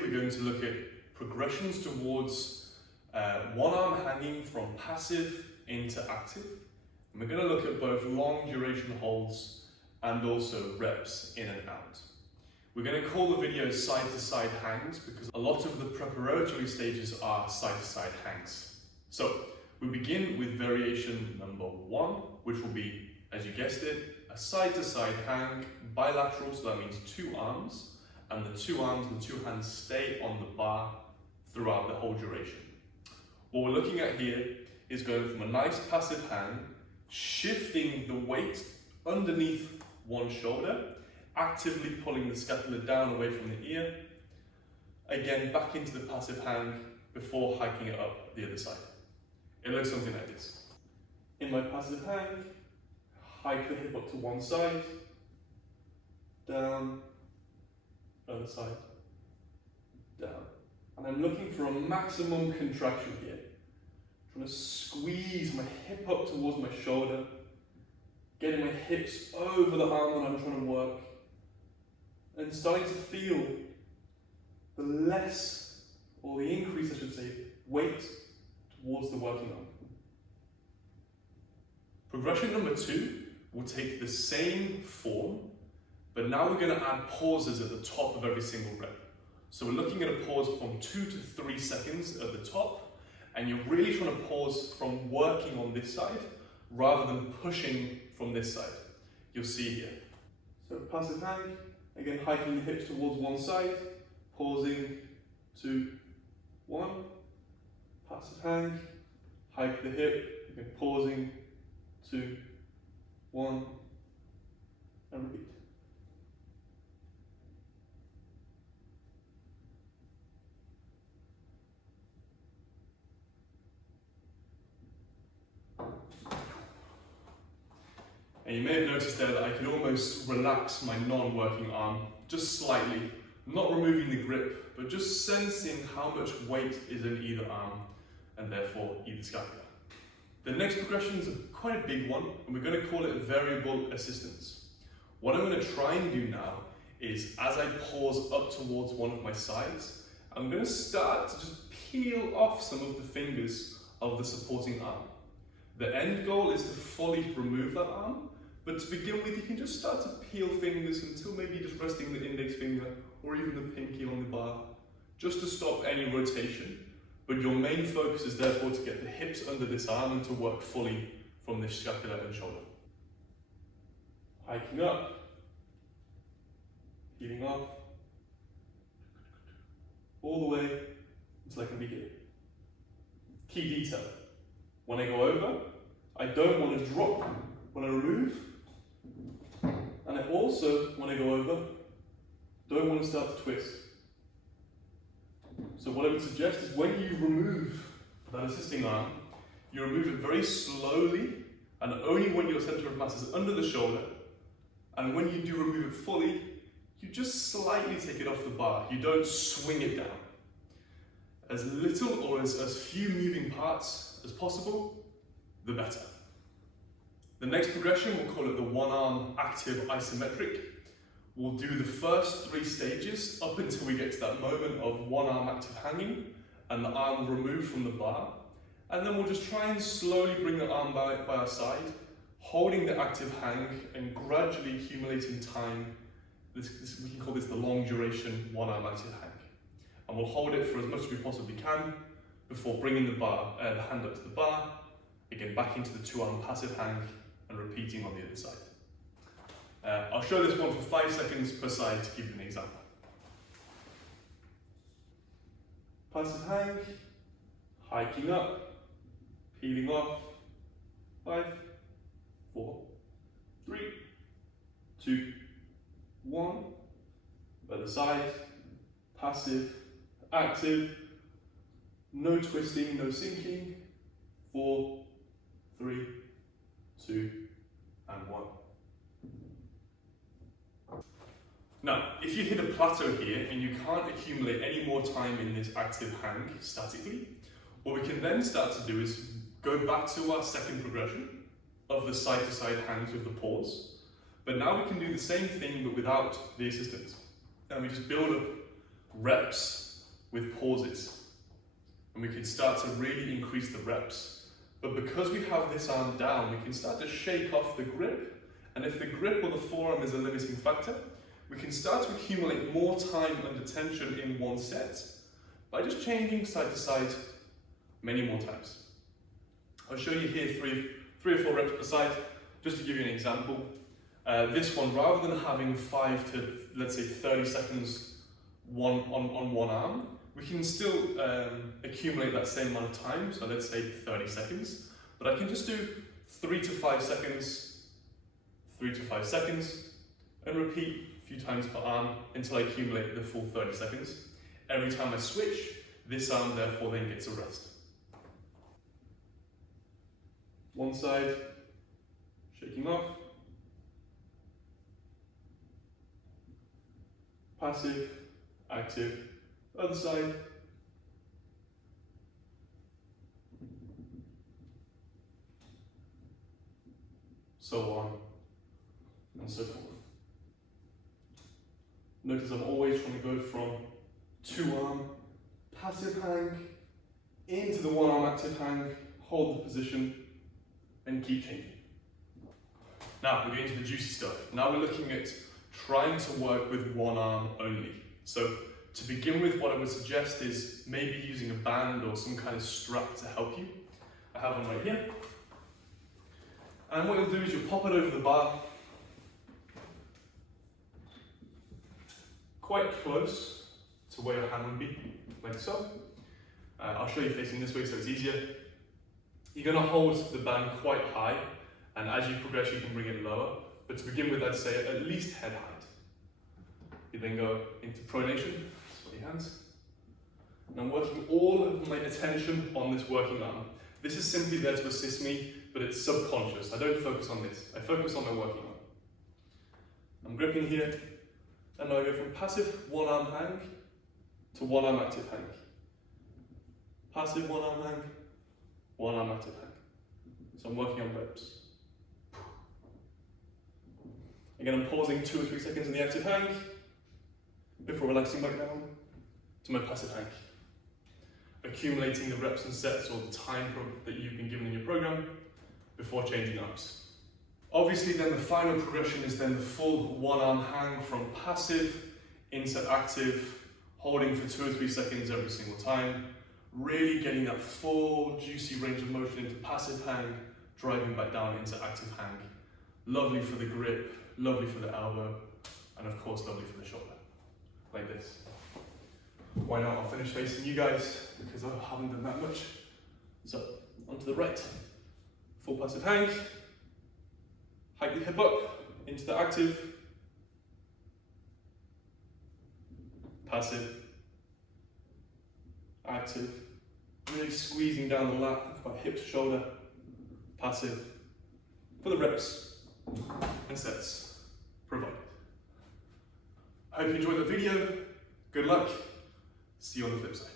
we're going to look at progressions towards one arm hanging from passive into active. And we're going to look at both long duration holds and also reps in and out. We're going to call the video side to side hangs because a lot of the preparatory stages are side to side hangs. So we begin with variation number 1, which will be, as you guessed it, a side to side hang, bilateral, so that means 2 arms, and the 2 arms and 2 hands stay on the bar throughout the whole duration. What we're looking at here is going from a nice passive hang, shifting the weight underneath one shoulder, actively pulling the scapula down away from the ear, again back into the passive hang before hiking it up the other side. It looks something like this. In my passive hang, hike the hip up to one side, down, other side, down. And I'm looking for a maximum contraction here. Trying to squeeze my hip up towards my shoulder, getting my hips over the arm that I'm trying to work, and starting to feel the less, or the increase I should say, weight towards the working arm. Progression number 2 will take the same form, but now we're going to add pauses at the top of every single rep. So we're looking at a pause from 2 to 3 seconds at the top, and you're really trying to pause from working on this side rather than pushing from this side. You'll see here. So passive hang, again hiking the hips towards one side, pausing, 2, 1, passive hang, hike the hip, again pausing, 2, 1, and repeat. And you may have noticed there that I could almost relax my non-working arm just slightly, not removing the grip, but just sensing how much weight is in either arm and therefore either scapula. The next progression is quite a big one, and we're going to call it variable assistance. What I'm going to try and do now is, as I pause up towards one of my sides, I'm going to start to just peel off some of the fingers of the supporting arm. The end goal is to fully remove that arm, but to begin with, you can just start to peel fingers until maybe just resting the index finger or even the pinky on the bar, just to stop any rotation. But your main focus is therefore to get the hips under this arm and to work fully from this scapula and shoulder. Hiking up, peeling off, all the way until I can be here. Key detail, when I go over, I don't want to drop when I remove, and I also, when I go over, don't want to start to twist. So what I would suggest is when you remove that assisting arm, you remove it very slowly and only when your center of mass is under the shoulder, and when you do remove it fully, you just slightly take it off the bar. You don't swing it down. As little or as few moving parts as possible, the better. The next progression, we'll call it the one arm active isometric. We'll do the first 3 stages up until we get to that moment of one arm active hanging and the arm removed from the bar. And then we'll just try and slowly bring the arm by our side, holding the active hang and gradually accumulating time. We can call this the long duration one arm active hang. And we'll hold it for as much as we possibly can before bringing the hand up to the bar, again back into the 2 arm passive hang and repeating on the other side. I'll show this one for 5 seconds per side to give you an example. Passive hang, hiking up, peeling off, 5, 4, 3, 2, 1, other side, passive, active, no twisting, no sinking, 4, 3, 2, and 1. Now, if you hit a plateau here and you can't accumulate any more time in this active hang statically, what we can then start to do is go back to our second progression of the side-to-side hangs with the pause. But now we can do the same thing but without the assistance. And we just build up reps with pauses. And we can start to really increase the reps. But because we have this arm down, we can start to shake off the grip. And if the grip or the forearm is a limiting factor, we can start to accumulate more time under tension in one set by just changing side to side many more times. I'll show you here three or four reps per side, just to give you an example. This one, rather than having 5 to, let's say, 30 seconds on one arm, we can still accumulate that same amount of time, so let's say 30 seconds, but I can just do 3 to 5 seconds, 3 to 5 seconds, and repeat a few times per arm until I accumulate the full 30 seconds. Every time I switch, this arm therefore then gets a rest. One side, shaking off. Passive, active, other side. So on and so forth. Notice I'm always trying to go from 2-arm passive hang into the 1-arm active hang, hold the position, and keep changing. Now we're getting to the juicy stuff. Now we're looking at trying to work with 1 arm only. So to begin with, what I would suggest is maybe using a band or some kind of strap to help you. I have one right here. And what you'll do is you'll pop it over the bar, quite close to where your hand would be, like so. I'll show you facing this way so it's easier. You're going to hold the band quite high, and as you progress you can bring it lower, but to begin with I'd say at least head height. You then go into pronation, swing your hands, and I'm working all of my attention on this working arm. This is simply there to assist me, but it's subconscious. I don't focus on this, I focus on my working arm. I'm gripping here, and now I go from passive 1-arm hang to 1-arm active hang. Passive 1-arm hang, 1-arm active hang. So I'm working on reps. Again, I'm pausing 2 or 3 seconds in the active hang before relaxing back down to my passive hang. Accumulating the reps and sets or the time that you've been given in your program before changing arms. Obviously then the final progression is then the full 1-arm hang from passive into active, holding for 2 or 3 seconds every single time, really getting that full juicy range of motion into passive hang, driving back down into active hang. Lovely for the grip, lovely for the elbow, and of course lovely for the shoulder, like this. Why not? I'll finish facing you guys because I haven't done that much. So, onto the right. Full passive hang, hike the hip up into the active, passive, active, really squeezing down the lat from hip to shoulder, passive, for the reps and sets provided. I hope you enjoyed the video. Good luck. See you on the flip side.